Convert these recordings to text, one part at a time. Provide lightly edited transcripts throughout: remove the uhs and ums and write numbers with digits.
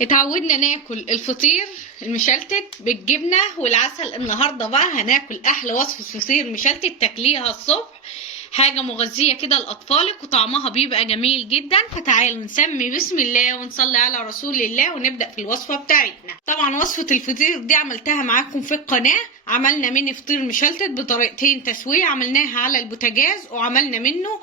اتعودنا ناكل الفطير المشلتت بالجبنة والعسل. النهاردة بقى هناكل أحلى وصفة فطير مشلتت تاكليها الصبح، حاجة مغذية كده لأطفالك وطعمها بيبقى جميل جدا. فتعالوا نسمي بسم الله ونصلي على رسول الله ونبدأ في الوصفة بتاعتنا. طبعا وصفة الفطير دي عملتها معاكم في القناة، عملنا منه فطير مشلتت بطريقتين تسوية، عملناها على البوتاجاز وعملنا منه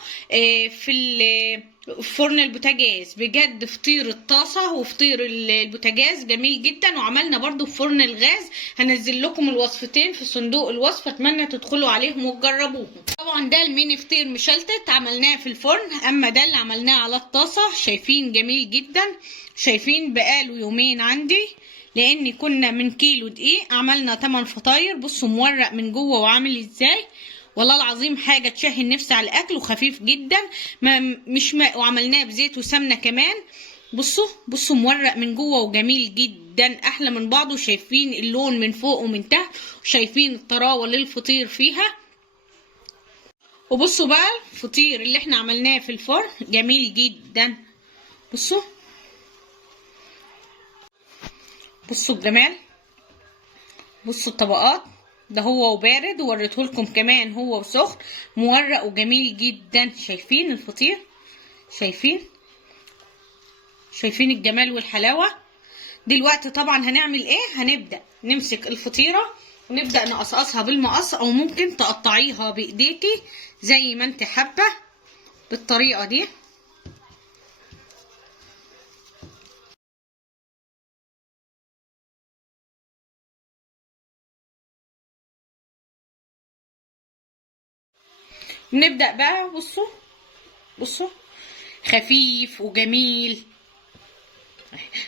في فرن البوتاجاز. بجد فطير الطاسة وفطير البوتاجاز جميل جدا، وعملنا برضو في فرن الغاز. هنزل لكم الوصفتين في صندوق الوصفة، اتمنى تدخلوا عليهم وتجربوهم. طبعا ده الميني فطير مشلتت عملناه في الفرن، اما ده اللي عملناه على الطاسة. شايفين جميل جدا، شايفين بقاله يومين عندي، لان كنا من كيلو دقيق عملنا 8 فطاير. بصوا مورق من جوه وعامل ازاي، والله العظيم حاجه تشهي النفس على الاكل، وخفيف جدا وعملناه بزيت وسمنه كمان. بصوا مورق من جوه وجميل جدا، احلى من بعضه. شايفين اللون من فوق ومن تحت، وشايفين الطراوه للفطير فيها. وبصوا بقى الفطير اللي احنا عملناه في الفرن جميل جدا. بصوا الجمال، بصوا الطبقات، ده هو وبارد، ووريته لكم كمان هو وسخن، مورق وجميل جدا. شايفين الفطير، شايفين الجمال والحلاوه. دلوقتي طبعا هنعمل ايه؟ هنبدا نمسك الفطيره ونبدا نقصقصها بالمقص، او ممكن تقطعيها بايديكي زي ما انت حابه بالطريقه دي. نبدأ بقى. بصوا خفيف وجميل.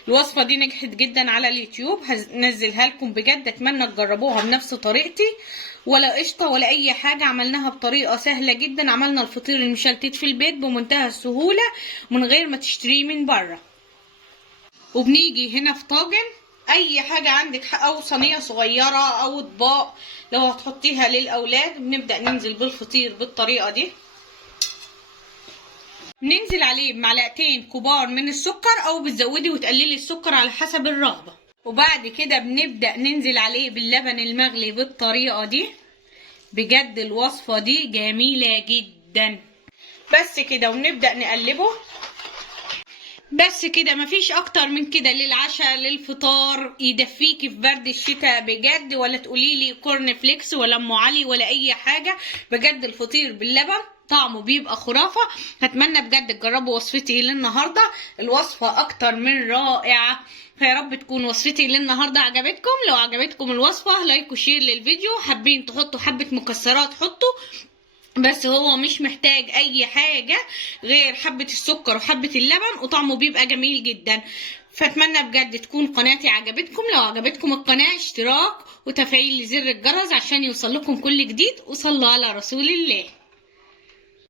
الوصفة دي نجحت جدا على اليوتيوب، هنزلها لكم بجد، اتمنى تجربوها بنفس طريقتي، ولا قشطة ولا اي حاجة. عملناها بطريقة سهلة جدا، عملنا الفطير المشلتت في البيت بمنتهى السهولة من غير ما تشتريه من بره. وبنيجي هنا في طاجن، اي حاجة عندك او صينية صغيرة او اطباق لو هتحطيها للاولاد، بنبدأ ننزل بالفطير بالطريقة دي. ننزل عليه بمعلقتين كبار من السكر، او بتزودي وتقللي السكر على حسب الرغبة. وبعد كده بنبدأ ننزل عليه باللبن المغلي بالطريقة دي. بجد الوصفة دي جميلة جدا. بس كده، ونبدأ نقلبه. بس كده، مفيش اكتر من كده للعشاء للفطار، يدفيكي في برد الشتاء بجد. ولا تقوليلي كورن فليكس ولا ام علي ولا اي حاجة، بجد الفطير باللبن طعمه بيبقى خرافة. هتمنى بجد تجربوا وصفتي للنهاردة، الوصفة اكتر من رائعة. فيا رب تكون وصفتي للنهاردة عجبتكم. لو عجبتكم الوصفة لايك وشير للفيديو، حابين تحطوا حبة مكسرات حطوا، بس هو مش محتاج اي حاجة غير حبة السكر وحبة اللبن، وطعمه بيبقى جميل جدا. فاتمنى بجد تكون قناتي عجبتكم. لو عجبتكم القناة اشتراك وتفعيل زر الجرس عشان يوصل لكم كل جديد، وصلوا على رسول الله.